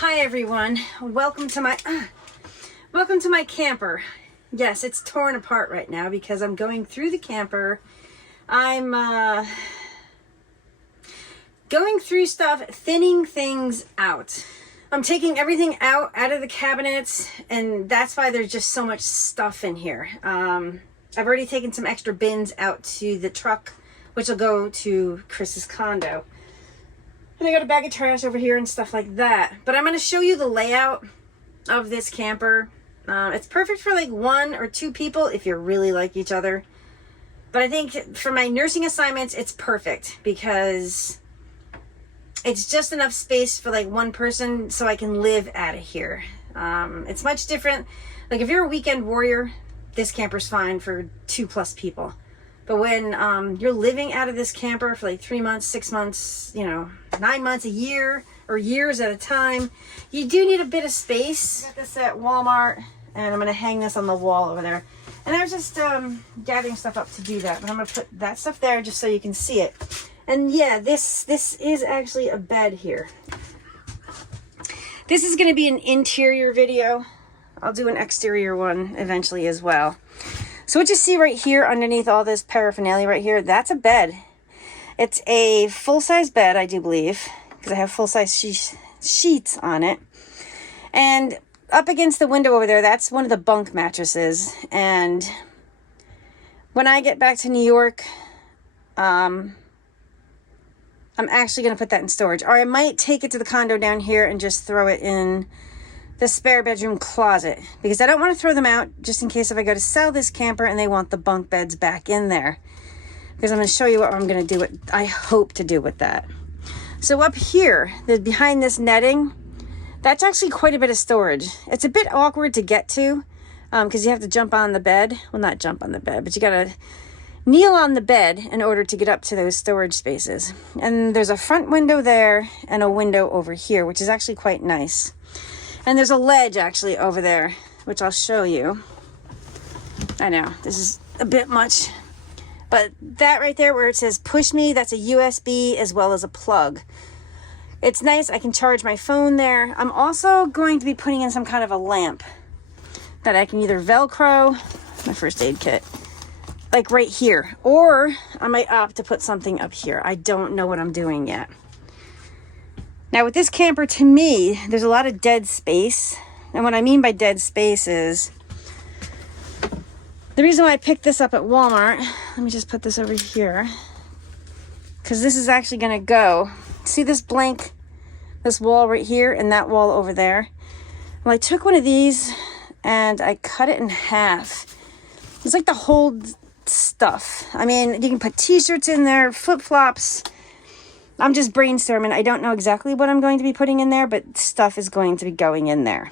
Hi everyone, welcome to my camper. Yes, it's torn apart right now because I'm going through the camper. I'm going through stuff, thinning things out. I'm taking everything out of the cabinets, and that's why there's just so much stuff in here. I've already taken some extra bins out to the truck, which will go to Chris's condo. And I got a bag of trash over here and stuff like that. But I'm going to show you the layout of this camper. It's perfect for like 1 or 2 people if you really like each other. But I think for my nursing assignments, it's perfect because it's just enough space for like 1 person so I can live out of here. It's much different. Like if you're a weekend warrior, this camper's fine for 2+ people. But when you're living out of this camper for like 3 months, 6 months, 9 months, a year, or years at a time, you do need a bit of space. I got this at Walmart, and I'm going to hang this on the wall over there. And I was just gathering stuff up to do that. But I'm going to put that stuff there just so you can see it. And yeah, this is actually a bed here. This is going to be an interior video. I'll do an exterior one eventually as well. So what you see right here underneath all this paraphernalia right here, that's a bed. It's a full-size bed, I do believe, because I have full-size sheets on it. And up against the window over there, that's one of the bunk mattresses. And when I get back to New York, I'm actually going to put that in storage. Or I might take it to the condo down here and just throw it in the spare bedroom closet, because I don't want to throw them out just in case if I go to sell this camper and they want the bunk beds back in there, because I'm going to show you what I'm going to do, what I hope to do with that. So up here, behind this netting, that's actually quite a bit of storage. It's a bit awkward to get to because you have to jump on the bed. Well, not jump on the bed, but you got to kneel on the bed in order to get up to those storage spaces. And there's a front window there and a window over here, which is actually quite nice. And there's a ledge actually over there, which I'll show you. I know, this is a bit much. But that right there where it says push me, that's a USB as well as a plug. It's nice, I can charge my phone there. I'm also going to be putting in some kind of a lamp that I can either Velcro, my first aid kit, like right here. Or I might opt to put something up here. I don't know what I'm doing yet. Now with this camper, to me, there's a lot of dead space. And what I mean by dead space is, the reason why I picked this up at Walmart, let me just put this over here, because this is actually going to go, see this blank, this wall right here and that wall over there? Well, I took one of these and I cut it in half. It's like to hold stuff. I mean, you can put t-shirts in there, flip-flops. I'm just brainstorming. I don't know exactly what I'm going to be putting in there, but stuff is going to be going in there.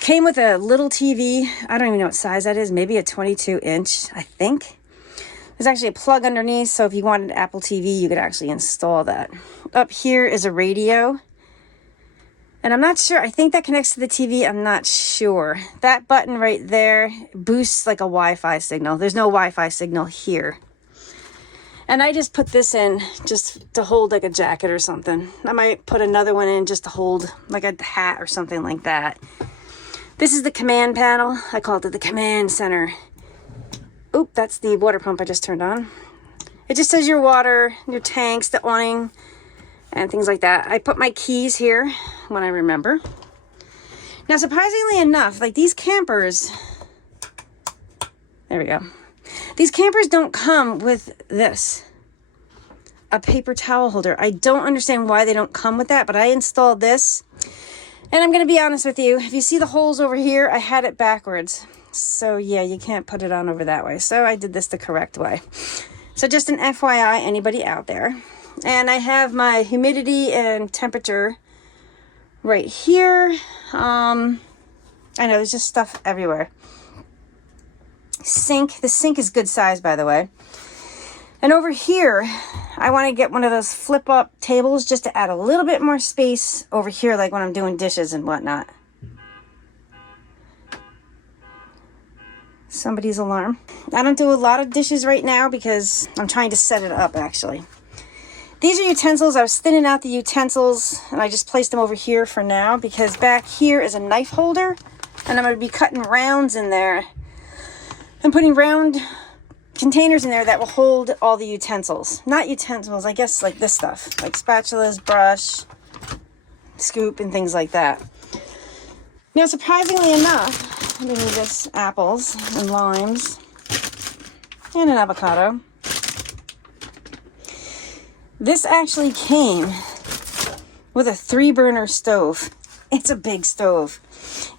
Came with a little TV. I don't even know what size that is. Maybe a 22-inch, I think. There's actually a plug underneath, so if you wanted Apple TV, you could actually install that. Up here is a radio. And I'm not sure. I think that connects to the TV. I'm not sure. That button right there boosts like a Wi-Fi signal. There's no Wi-Fi signal here. And I just put this in just to hold like a jacket or something. I might put another one in just to hold like a hat or something like that. This is the command panel. I called it the command center. Oop, that's the water pump I just turned on. It just says your water, your tanks, the awning, and things like that. I put my keys here when I remember. Now, surprisingly enough, like these campers, there we go. These campers don't come with this, a paper towel holder. I don't understand why they don't come with that, but I installed this. And I'm going to be honest with you. If you see the holes over here, I had it backwards. So yeah, you can't put it on over that way. So I did this the correct way. So just an FYI, anybody out there. And I have my humidity and temperature right here. I know there's just stuff everywhere. Sink. The sink is good size, by the way. And over here, I want to get one of those flip-up tables just to add a little bit more space over here, like when I'm doing dishes and whatnot. Somebody's alarm. I don't do a lot of dishes right now because I'm trying to set it up, actually. These are utensils. I was thinning out the utensils and I just placed them over here for now because back here is a knife holder and I'm going to be cutting rounds in there and putting round containers in there that will hold all the utensils. Not utensils, I guess like this stuff, like spatulas, brush, scoop, and things like that. Now, surprisingly enough, let me move this, apples and limes and an avocado. This actually came with a 3-burner stove. It's a big stove.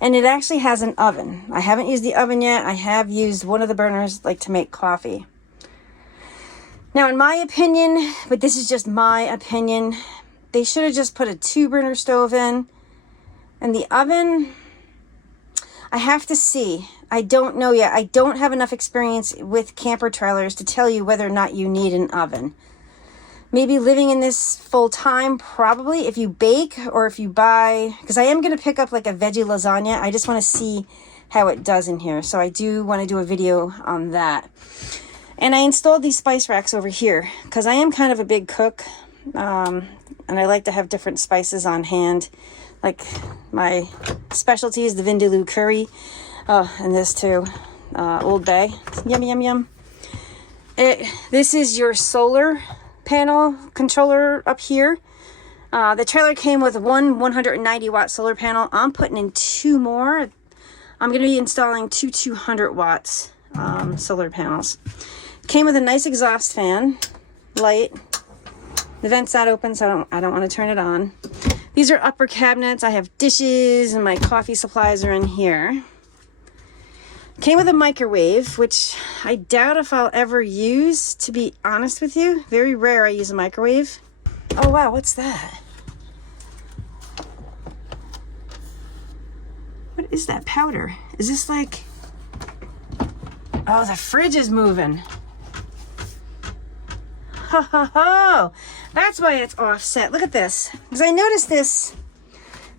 And it actually has an oven. I haven't used the oven yet. I have used one of the burners like to make coffee. Now, in my opinion, but this is just my opinion, they should have just put a 2-burner stove in. And the oven, I have to see. I don't know yet. I don't have enough experience with camper trailers to tell you whether or not you need an oven. Maybe living in this full time, probably. If you bake or if you buy, because I am going to pick up like a veggie lasagna. I just want to see how it does in here. So I do want to do a video on that. And I installed these spice racks over here because I am kind of a big cook. And I like to have different spices on hand. Like my specialty is the Vindaloo curry. Oh, and this too. Old Bay. Yum, yum, yum. This is your solar panel controller up here. The trailer came with one 190 watt solar panel. I'm putting in 2 more. I'm going to be installing 200 watts solar panels. Came with a nice exhaust fan, light. The vent's not open, so I don't want to turn it on. These are upper cabinets. I have dishes and my coffee supplies are in here. Came with a microwave, which I doubt if I'll ever use, to be honest with you. Very rare I use a microwave. Oh, wow, what's that? What is that powder? Is this like... Oh, the fridge is moving. Ho, ho, ho. That's why it's offset. Look at this. Because I noticed this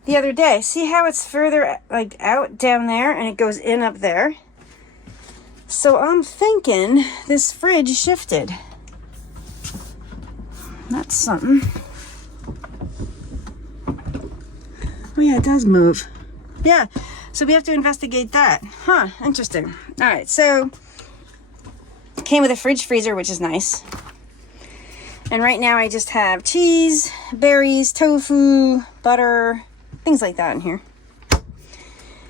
the other day. See how it's further like out down there and it goes in up there? So I'm thinking this fridge shifted. That's something. Oh yeah, it does move. Yeah, so we have to investigate that. Huh, interesting. All right, so it came with a fridge freezer, which is nice. And right now I just have cheese, berries, tofu, butter, things like that in here.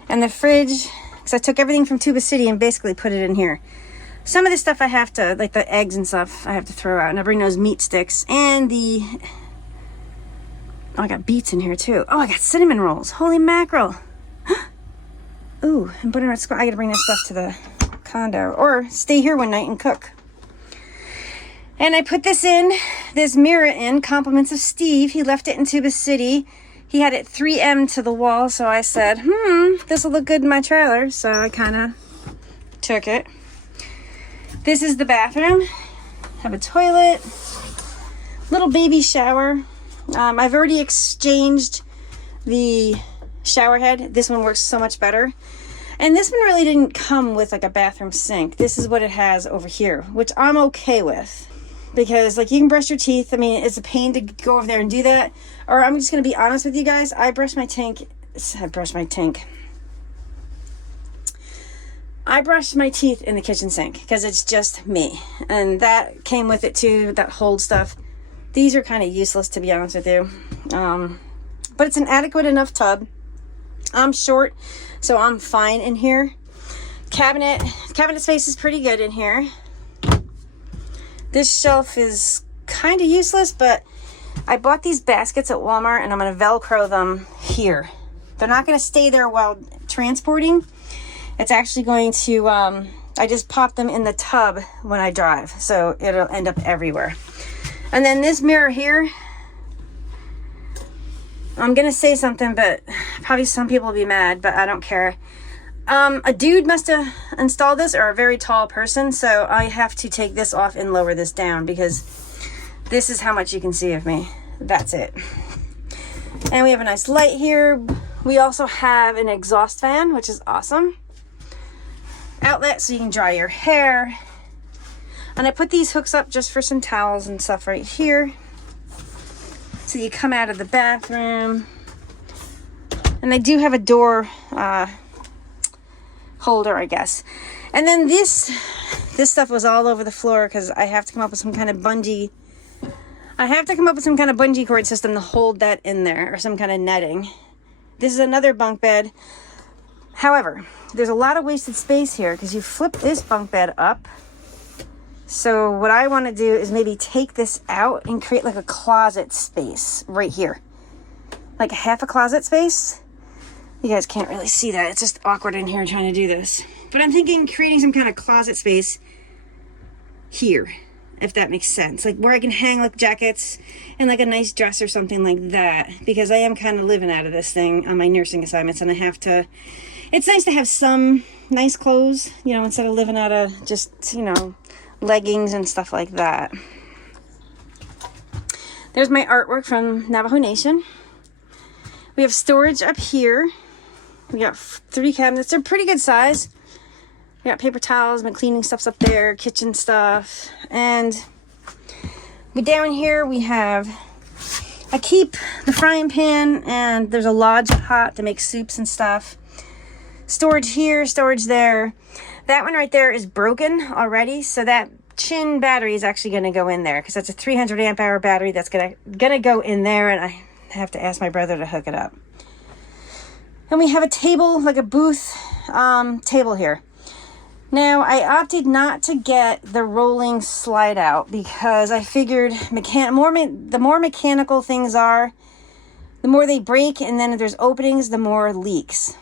And the fridge... So I took everything from Tuba City and basically put it in here. Some of the stuff I have to, like the eggs and stuff, I have to throw out. And I bring those meat sticks and the... Oh, I got beets in here too. Oh, I got cinnamon rolls. Holy mackerel. Ooh, and butternut squash. I gotta bring this stuff to the condo. Or stay here one night and cook. And I put this mirror in, compliments of Steve. He left it in Tuba City. He had it 3M to the wall, so I said, this will look good in my trailer. So I kind of took it. This is the bathroom. Have a toilet. Little baby shower. I've already exchanged the shower head. This one works so much better. And this one really didn't come with like a bathroom sink. This is what it has over here, which I'm okay with. Because like you can brush your teeth. I mean, it's a pain to go over there and do that. Or I'm just going to be honest with you guys. I brush my teeth in the kitchen sink because it's just me. And that came with it too, that hold stuff. These are kind of useless to be honest with you. But it's an adequate enough tub. I'm short, so I'm fine in here. Cabinet space is pretty good in here. This shelf is kind of useless, but I bought these baskets at Walmart and I'm going to Velcro them here. They're not going to stay there while transporting. It's actually going to, I just pop them in the tub when I drive, so it'll end up everywhere. And then this mirror here, I'm going to say something, but probably some people will be mad, but I don't care. A dude must have installed this, or a very tall person, so I have to take this off and lower this down because this is how much you can see of me. That's it. And we have a nice light here. We also have an exhaust fan, which is awesome. Outlet so you can dry your hair. And I put these hooks up just for some towels and stuff right here. So you come out of the bathroom, and they do have a door holder, I guess. And then this stuff was all over the floor because I have to come up with some kind of bungee. I have to come up with some kind of bungee cord system to hold that in there, or some kind of netting. This is another bunk bed. However, there's a lot of wasted space here because you flip this bunk bed up. So what I want to do is maybe take this out and create like a closet space right here. Like half a closet space. You guys can't really see that. It's just awkward in here trying to do this. But I'm thinking creating some kind of closet space here, if that makes sense. Like where I can hang like jackets and like a nice dress or something like that. Because I am kind of living out of this thing on my nursing assignments, and I have to... It's nice to have some nice clothes, you know, instead of living out of just, you know, leggings and stuff like that. There's my artwork from Navajo Nation. We have storage up here. We got 3 cabinets. They're pretty good size. We got paper towels, my cleaning stuff's up there, kitchen stuff. And down here we have, I keep the frying pan, and there's a Lodge pot to make soups and stuff. Storage here, storage there. That one right there is broken already, so that Chin battery is actually going to go in there because that's a 300 amp hour battery that's gonna go in there, and I have to ask my brother to hook it up. And we have a table, like a booth table here. Now, I opted not to get the rolling slide out because I figured the more mechanical things are, the more they break, and then if there's openings, the more leaks.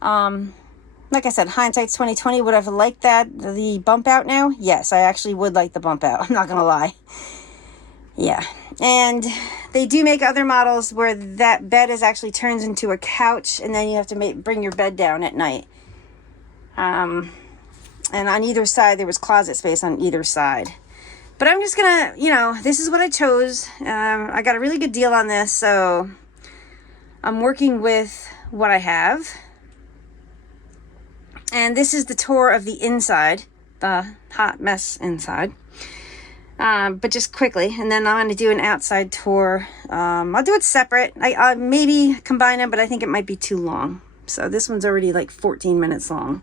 Like I said, hindsight's 2020. Would I have liked the bump out now? Yes, I actually would like the bump out. I'm not gonna lie. Yeah, and they do make other models where that bed actually turns into a couch, and then you have to bring your bed down at night. And on either side, there was closet space on either side. But I'm just gonna, you know, this is what I chose. I got a really good deal on this, so I'm working with what I have. And this is the tour of the inside, the hot mess inside. But just quickly, and then I'm going to do an outside tour. I'll do it separate. I maybe combine them, but I think it might be too long. So this one's already like 14 minutes long.